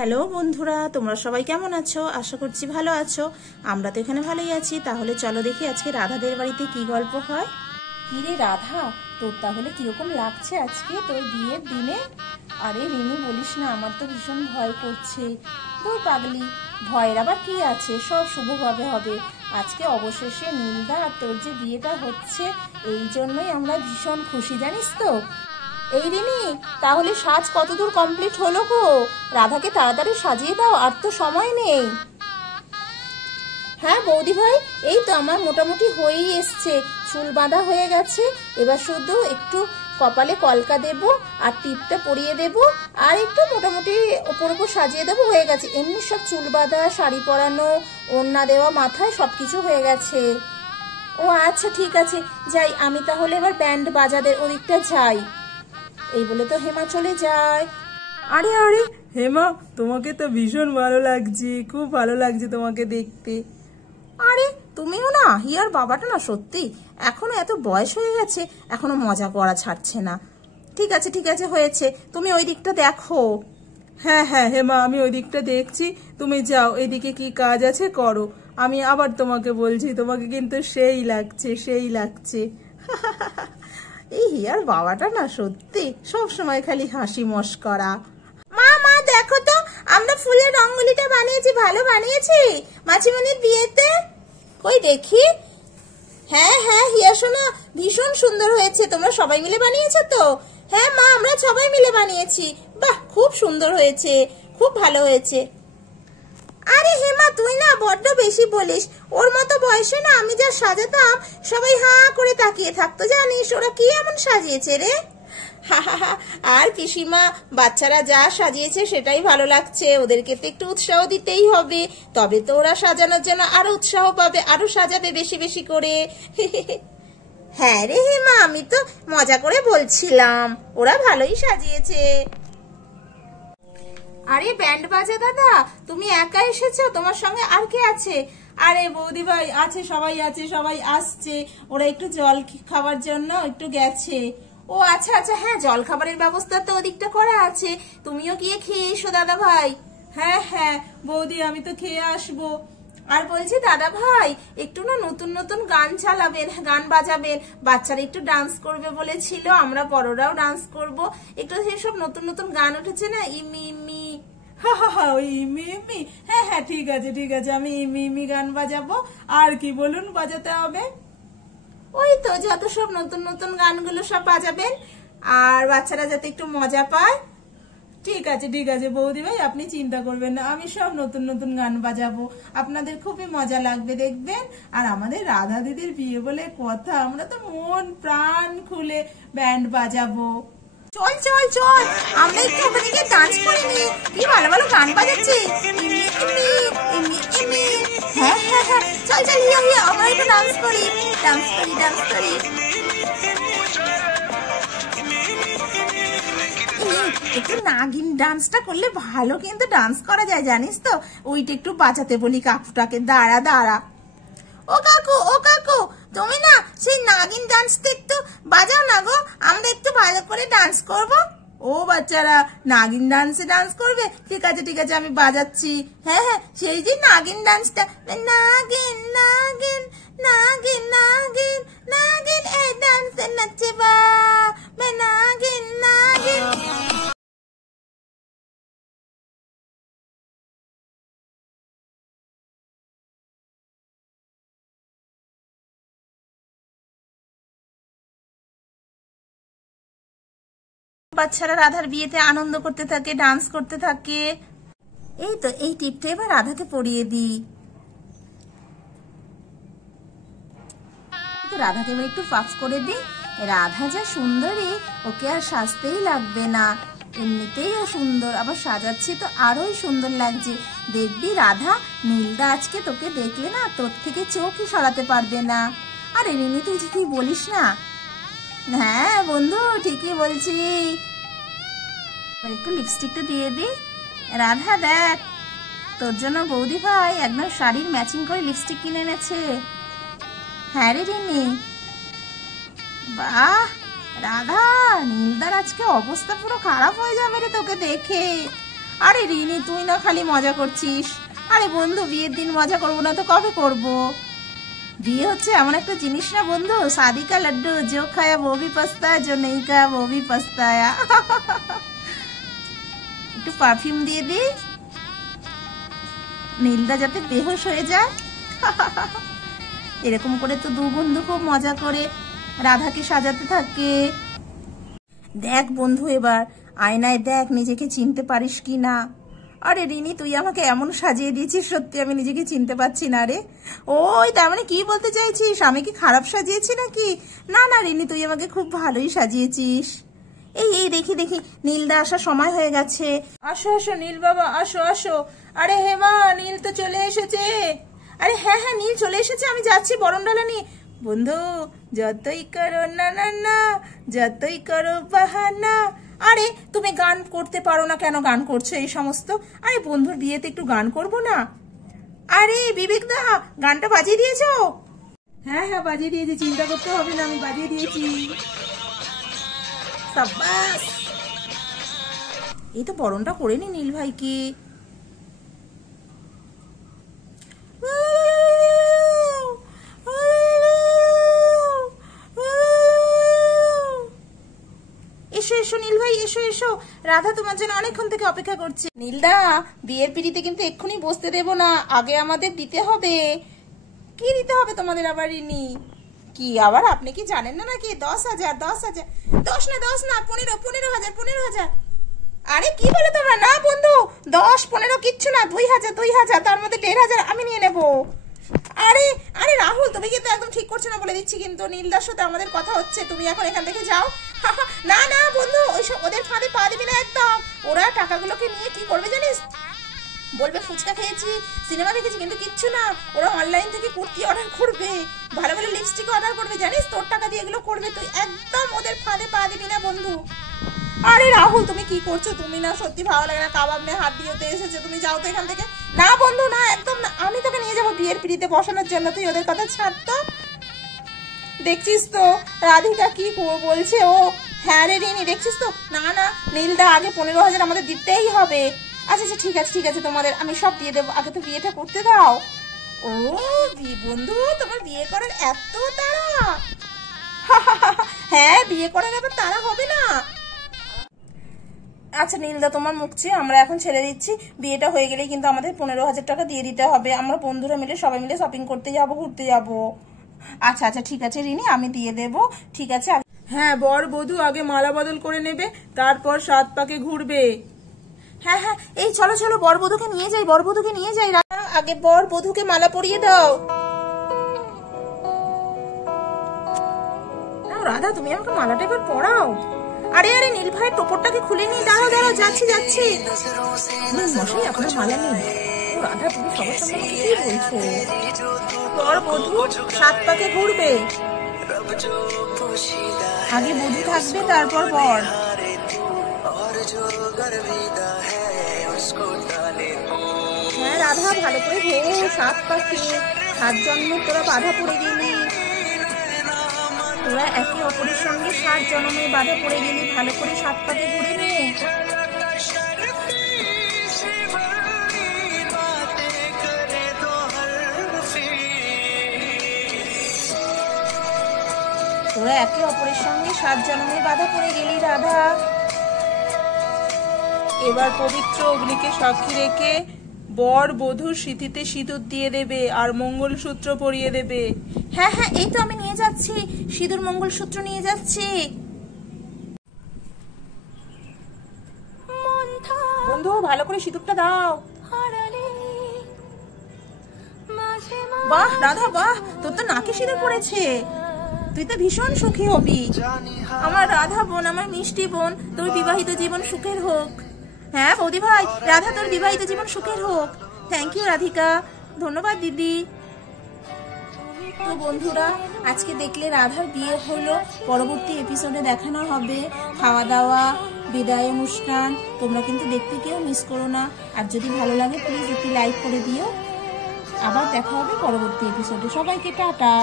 Hello বন্ধুরা, তোমরা সবাই কেমন আছো? আশা করছি ভালো আছো। আমরা তো এখানে ভালোই আছি। তাহলে চলো দেখি আজকে রাধাদের বাড়িতে কি গল্প হয়। কি রে রাধা, তোর তাহলে কিরকম লাগছে আজকে তোর বিয়ের দিনে? আরে রিনি বলিস না, আমার তো ভীষণ ভয় করছে। দূর পাগলি, ভয়ের আবার কি আছে, সব শুভভাবে হবে। আজকে অবশেষে নীলদা আর তোর যে বিয়েটা হচ্ছে, এই জন্যই আমরা ভীষণ খুশি, জানিস তো। এই রিনি, তাহলে সাজ কতদূর কমপ্লিট হলো গো? রাধাকে তাড়াতাড়ি সাজিয়ে দাও, আর তো সময় নেই। হ্যাঁ বৌদি ভাই, এই তো আমার মোটামুটি হয়েই এসছে। চুল বাঁধা হয়ে গেছে, এবার শুধু একটু কপালে কলকা দেব আর টিপটা পরিয়ে দেব, আর একটু মোটামুটি ওপর ওপর সাজিয়ে দেবো, হয়ে গেছে। এমনি সব চুল বাঁধা, শাড়ি পরানো, ওড়না দেওয়া মাথায় সবকিছু হয়ে গেছে। ও আচ্ছা ঠিক আছে, যাই আমি তাহলে এবার ব্যান্ড বাজাদের ওদিকটা যাই। এই বলে তো হেমা চলে যায়। আরে আরে হেমা, তোমাকে তো ভীষণ ভালো লাগছে, খুব ভালো লাগছে তোমাকে দেখতে। আরে তুমিও না, হিয়ার বাবাটা না সত্যি এখনো এত বয়স হয়ে গেছে, এখনো মজা করা ছাড়ছে না। ঠিক আছে ঠিক আছে, হয়েছে, তুমি ওই দিকটা দেখো। হ্যাঁ হ্যাঁ হেমা, আমি ওই দিকটা দেখছি, তুমি যাও, এদিকে কি কাজ আছে করো। আমি আবার তোমাকে বলছি, তোমাকে কিন্তু সেই লাগছে, সেই লাগছে। এই হিয়ার বাবাটা না সত্যি সব সময় খালি হাসি মস্করা। মা মা দেখো তো, আমরা ফুলের রঙ্গোলিটা বানিয়েছি, ভালো বানিয়েছি মাছিমণির বিয়েতে। কই দেখি। হ্যাঁ হ্যাঁ হিয়া সোনা, ভীষণ সুন্দর হয়েছে। তোমরা সবাই মিলে বানিয়েছো তো? হ্যাঁ মা, আমরা সবাই মিলে বানিয়েছি। বাহ, খুব সুন্দর হয়েছে, খুব ভালো হয়েছে। আরে হেমা, তুই না বড্ড বেশি বলিস। ওর মতো বয়সে না আমি যা সাজাতাম, সবাই হাঁ করে তাকিয়ে থাকতো, জানিস ওরা কি এমন সাজিয়েছে রে। আর পিসিমা, বাচ্চারা যা সাজিয়েছে সেটাই ভালো লাগছে, ওদেরকে তো একটু উৎসাহ দিতেই হবে, তবে তো ওরা সাজানোর জন্য আরো উৎসাহ পাবে, আরো সাজাবে বেশি বেশি করে। হ্যাঁ রে হেমা, আমি তো মজা করে বলছিলাম, ওরা ভালোই সাজিয়েছে। আরে ব্যান্ড বাজা দাদা, তুমি একা এসেছো? তোমার সঙ্গে আর কে আছে? আরে বৌদি ভাই আছে, সবাই আছে, সবাই আসছে। ওরা একটু জল খাবার জন্য একটু গেছে। ও আচ্ছা আচ্ছা, হ্যাঁ জল খাবারের ব্যবস্থা তো ওদিকটা করা আছে, তুমিও গিয়ে খেয়ে এসো দাদা ভাই। হ্যাঁ হ্যাঁ বৌদি, আমি তো খেয়ে আসবো। আর বলছি দাদা ভাই, একটু না নতুন নতুন গান চালাবেন, গান বাজাবেন, বাচ্চারা একটু ডান্স করবে বলেছিল, আমরা বড়রাও ডান্স করব। একটু সেসব নতুন নতুন গান উঠেছে না, ইমি ইমি। ওই ইমি ইমি, হ্যাঁ হ্যাঁ ঠিক আছে ঠিক আছে, আমি ইমি ইমি গান বাজাবো। আর কি বলুন বাজাতে হবে? ওই তো যত সব নতুন নতুন গানগুলো সব বাজাবেন, আর বাচ্চারা যাতে একটু মজা পায়। ঠিক আছে বৌদি ভাই, আপনি চিন্তা করবেন না, আমি সব নতুন নতুন গান বাজাবো, আপনাদের খুবই মজা লাগবে দেখবেন। আর আমাদের রাধা দিদির বিয়ে বলে কথা, আমরা তো মন প্রাণ খুলে ব্যান্ড বাজাবো। চল চল চল, আমরা একটু ওখানে গিয়ে ডান্স করে নি, কি ভালো ভালো গান বাজাচ্ছে। ইমি ইমি ইমি ইমি, হ্যাঁ হ্যাঁ হ্যাঁ, চল চল হিয়া হিয়া, আমরা একটু ডান্স করি ডান্স করি ডান্স করি। একটু নাগিন ডান্সটা করলে ভালো কিন্তু ডান্স করা যায়, জানিস তো। ওইটা একটু বাঁচাতে বলি কাকুটাকে, দাঁড়া দাঁড়া। ও কাকু, ও কাকু, তুমি না সেই নাগিন ডান্সটা একটু বাজাও না গো, আমরা একটু ভালো করে ডান্স করব। ও বাচ্চারা নাগিন ডান্সে ডান্স করবে? ঠিক আছে আমি বাজাচ্ছি। হ্যাঁ হ্যাঁ, সেই যে নাগিন ডান্সটা, নাগিন নাগিন নাগিন নাগিন নাগিন, এই ডান্সে নাচবা মে নাগিন নাগিন। বাচ্চারা রাধার বিয়েতে আনন্দ করতে থাকে, ডান্স করতে থাকে। এই তো এই টিপটা এবার রাধাকে পরিয়ে দিই। রাধাকে এবার একটু পাফ করে দিই। রাধা যা সুন্দরী, ওকে আর সাজতেই লাগবে না, এমনিতেই ও সুন্দর, আবার সাজাচ্ছি তো আরোই সুন্দর লাগছে। দেখবি রাধা, নীলদা আজকে তোকে দেখলে না তোর থেকে চোখই সরাতে পারবে না। আরে রিনি, তুই কি বলিস না? হ্যাঁ বন্ধু, ঠিকই বলছি। একটু লিপস্টিকটা দিয়ে দি। রাধা দেখ, তোর জন্য বৌদি ভাই একদম শাড়ির ম্যাচিং করে লিপস্টিক কিনে এনেছে। হ্যাঁ রে রিনি, বাহ রাধা, নীলদার আজকে অবস্থা পুরো খারাপ হয়ে যাবে রে তোকে দেখে। আরে রিনি, তুই না খালি মজা করছিস। আরে বন্ধু, বিয়ের দিন মজা করবো না তো কবে করব? বিয়ে হচ্ছে এমন একটা জিনিস না বন্ধু, শাদি কা লাড্ডু, जो खाया वो भी पछताया, जो नहीं खाया वो भी पछताया। একটু পারফিউম দিয়ে দি, নীলদা যাতে বেহুশ হয়ে যায়। এরকম করে তো দু বন্ধু খুব মজা করে রাধাকে সাজাতে থাকে। দেখ বন্ধু, এবার আয়নায় দেখ নিজেকে চিনতে পারিস কি না। আরে রিনি, তুই আমাকে এমন সাজিয়ে দিয়েছিস, সত্যি আমি নিজেকে চিনতে পারছি না রে। ওই তার মানে কি বলতে চাইছিস, আমি কি খারাপ সাজিয়েছি নাকি? না না রিনি, তুই আমাকে খুব ভালোই সাজিয়েছিস। এই এই দেখি দেখি, নীলদা আসার সময় হয়ে গেছে। আসো আসো নীল বাবা, আসো আসো। আরে হেমা, নীল তো চলে এসেছে। আরে হ্যাঁ হ্যাঁ, নীল চলে এসেছে, আমি যাচ্ছি বরণডালা নিয়ে। বন্ধু, যতই করো না না না, যতই করো বাহানা। আরে তুমি গান করতে পারো না কেন? গান করছো এই সমস্ত? আরে বন্ধুর বিয়েতে একটু গান করব না? আরে বিবেক দা, গানটা বাজিয়ে দিয়েছো? হ্যাঁ হ্যাঁ, বাজিয়ে দিয়েছি, চিন্তা করতে হবে না, আমি বাজিয়ে দিয়েছি। সাব্বাস। এই তো বরণটা করে নি নীল ভাইকে। এসো এসো নীল ভাই, এসো এসো, রাধা তোমার জন্য অনেকক্ষণ থেকে অপেক্ষা করছে। নীলদা, বিয়ের পিড়িতে কিন্তু এক্ষুনি বসতে দেব না, আগে আমাদের দিতে হবে। কি দিতে হবে তোমাদের আবার রিনি? কি আবার, আপনি কি জানেন না নাকি? 10,000 10,000, 10 না 10 না, 15,000 15,000। আরে কি বলে তোমরা? না বন্ধু, 10 15 কিচ্ছু না, 2,000 তার মধ্যে 1,500 আমি নিয়ে নেবো। আরে আরে রাহুল, তুমি কিন্তু একদম ঠিক করছো না বলে দিচ্ছি, কিন্তু নীলদার সাথে আমাদের কথা হচ্ছে, তুমি এখন এখান থেকে যাও। না না বন্ধু, ওইসব ওদের ফাঁদে পা দিবি না একদম। ওরা টাকাগুলোকে নিয়ে কি করবে জানিস? বলবে ফুচকা খেয়েছি, সিনেমা দেখেছি, কিন্তু কিচ্ছু না। ওরা অনলাইন থেকে কুর্তি অর্ডার করবে, ভালো ভালো লিপস্টিক অর্ডার করবে, জানিস? তোর টাকা দিয়ে এগুলো করবে। তুই একদম ওদের ফাঁদে পা দিবি না বন্ধু। আরে রাহুল, তুমি কি করছো? তুমি না সত্যি ভালো লাগে না, কাবাব নিয়ে হাত দিয়ে এসেছে, তুমি যাও তো এখান থেকে। না বন্ধু না, একদম না, আমি তোকে নিয়ে যাবো বিয়ের পিড়িতে বসানোর জন্য, তুই ওদের কথা ছাড় তো। দেখছিস তো রাধিকা কি বলছে ও? হ্যাঁ রে রিনি, দেখছিস তো? না না নীলদা, আগে 15,000 আমাদের দিতেই হবে। আচ্ছা আচ্ছা, ঠিক আছে ঠিক আছে, তোমাদের আমি সব দিয়ে দেবো, আগে তো বিয়েটা করতে দাও। ও বন্ধু, তোমার বিয়ে করার এত তাড়া? হ্যাঁ, বিয়ে করার এবার তাড়া হবে না। আচ্ছা নীলদা, তোমার মুখ চেয়ে আমরা এখন ছেড়ে দিচ্ছি। বিয়েটা হয়ে গেলেই কিন্তু আমাদের 15,000 টাকা দিয়ে দিতে হবে। আমরা বন্ধুরা মিলে সবাই মিলে শপিং করতে যাব, ঘুরতে যাব। আচ্ছা আচ্ছা, ঠিক আছে রিনি, আমি দিয়ে দেব। ঠিক আছে। হ্যাঁ, বর বধূ আগে মালা বদল করে নেবে, তারপর 7 পাকে ঘুরবে। হ্যাঁ হ্যাঁ, এই চলো চলো, বর বধূকে নিয়ে যাই, বর বধূকে নিয়ে যাই। আগে বর বধূকে মালা পরিয়ে দাও। রাধা, তুমি আমাকে মালাটা এবার পরাও। আরে আরে নীল ভাই, টোপরটাকে খুলে নিয়ে দাঁড়াও দাঁড়াও, যাচ্ছি যাচ্ছি। মশাই, আপনার মালা নেই। রাধা, তুমি সবার সামনে আমাকে কি বলছো? বর বধূ 7 পাকে ঘুরবে, আগে বধূ থাকবে, তারপর বর। হ্যাঁ রাধা, ভালো করে ঘোর 7 পাকে। 7 জন্মে তোরা বাধা পড়ে গেলি, তোরা একে অপরের সঙ্গে 7 জন্মে বাধা পড়ে গেলি, ভালো করে 7 পাকে ঘুরে নে। তোরা একে অপরের সঙ্গে 7 জন্মে বাধা পড়ে গেলি রাধা। এবার পবিত্র অগ্নিকে সাক্ষী রেখে বর বধূর স্মৃতিতে সিঁদুর দিয়ে দেবে আর মঙ্গলসূত্র পরিয়ে দেবে। হ্যাঁ হ্যাঁ, এই তো আমি নিয়ে যাচ্ছি, সিঁদুর মঙ্গলসূত্র নিয়ে যাচ্ছি। বন্ধু, ভালো করে সিঁদুরটা দাও। বাহ রাধা, বাহ, তোর তো নাকে সিঁদুর পড়েছে, তুই তো ভীষণ সুখী হবি। আমার রাধা বোন, আমার মিষ্টি বোন, তোর বিবাহিত জীবন সুখের হোক। হ্যাঁ বৌদি ভাই, রাধা তোর বিবাহিত জীবন সুখের হোক। থ্যাংক ইউ রাধিকা, ধন্যবাদ দিদি। তো বন্ধুরা, আজকে দেখলে রাধার বিয়ে হলো, পরবর্তী এপিসোডে দেখানো হবে খাওয়া দাওয়া, বিদায় অনুষ্ঠান। তোমরা কিন্তু দেখতে কেউ মিস করো না, আর যদি ভালো লাগে প্লিজ একটি লাইক করে দিও। আবার দেখা হবে পরবর্তী এপিসোডে। সবাইকে টাটা।